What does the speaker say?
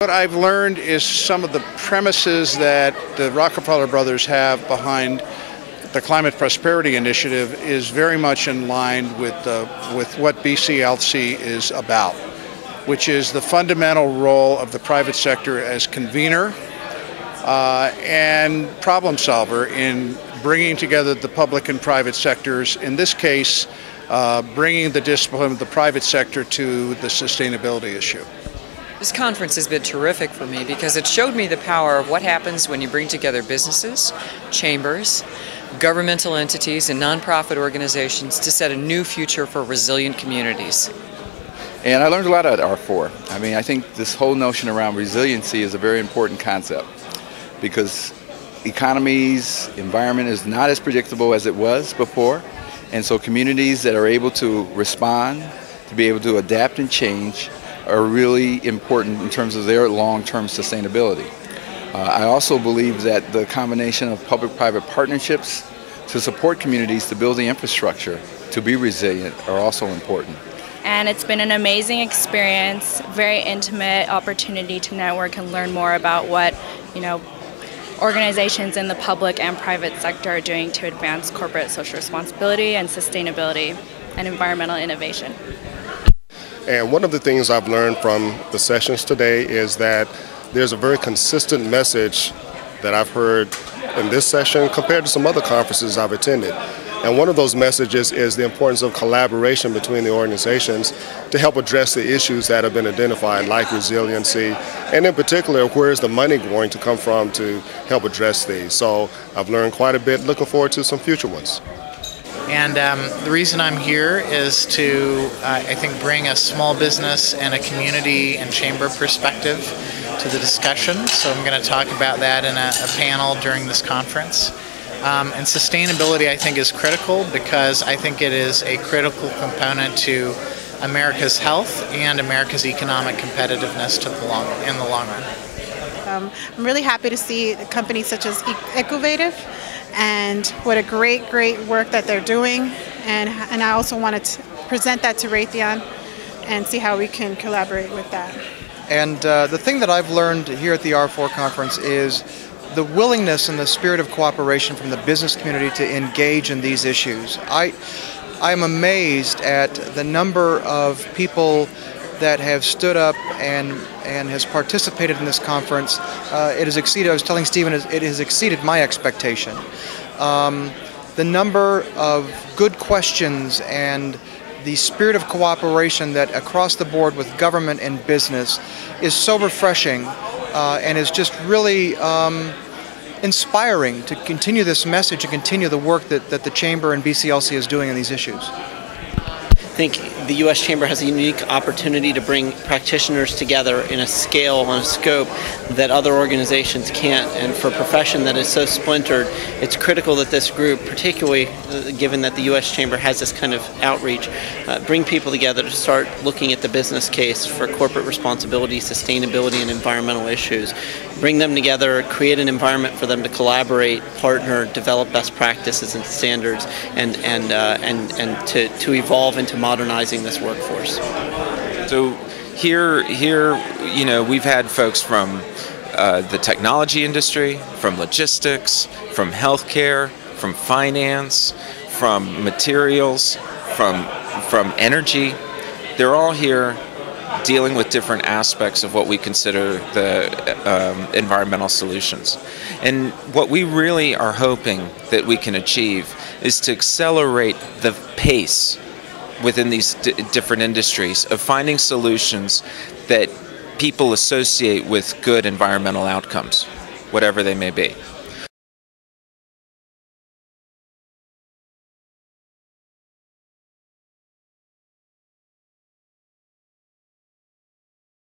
What I've learned is some of the premises that the Rockefeller brothers have behind the Climate Prosperity Initiative is very much in line with what BCLC is about, which is the fundamental role of the private sector as convener and problem solver in bringing together the public and private sectors, in this case, bringing the discipline of the private sector to the sustainability issue. This conference has been terrific for me because it showed me the power of what happens when you bring together businesses, chambers, governmental entities, and nonprofit organizations to set a new future for resilient communities. And I learned a lot at R4. I think this whole notion around resiliency is a very important concept because economies, environment is not as predictable as it was before. And so communities that are able to respond, to be able to adapt and change, are really important in terms of their long-term sustainability. I also believe that the combination of public-private partnerships to support communities to build the infrastructure to be resilient are also important. And it's been an amazing experience, very intimate opportunity to network and learn more about what, organizations in the public and private sector are doing to advance corporate social responsibility and sustainability and environmental innovation. And one of the things I've learned from the sessions today is that there's a very consistent message that I've heard in this session compared to some other conferences I've attended. And one of those messages is the importance of collaboration between the organizations to help address the issues that have been identified, like resiliency, and in particular, where is the money going to come from to help address these. So I've learned quite a bit, looking forward to some future ones. And the reason I'm here is to, I think, bring a small business and a community and chamber perspective to the discussion. So I'm going to talk about that in a panel during this conference. And sustainability, I think, is critical because I think it is a critical component to America's health and America's economic competitiveness in the long run. I'm really happy to see companies such as Ecovative and what a great work that they're doing. And I also wanted to present that to Raytheon and see how we can collaborate with that. And the thing that I've learned here at the R4 conference is the willingness and the spirit of cooperation from the business community to engage in these issues. I'm amazed at the number of people that have stood up and has participated in this conference. It has exceeded, I was telling Stephen, it has exceeded my expectation. The number of good questions and the spirit of cooperation that across the board with government and business is so refreshing and is just really inspiring to continue this message and continue the work that the Chamber and BCLC is doing on these issues. I think the U.S. Chamber has a unique opportunity to bring practitioners together in a scale and a scope that other organizations can't. And for a profession that is so splintered, it's critical that this group, particularly given that the U.S. Chamber has this kind of outreach, bring people together to start looking at the business case for corporate responsibility, sustainability, and environmental issues. Bring them together, create an environment for them to collaborate, partner, develop best practices and standards, and to evolve into modernizing this workforce. So here, we've had folks from the technology industry, from logistics, from healthcare, from finance, from materials, from energy. They're all here dealing with different aspects of what we consider the environmental solutions. And what we really are hoping that we can achieve is to accelerate the pace within these different industries of finding solutions that people associate with good environmental outcomes, whatever they may be.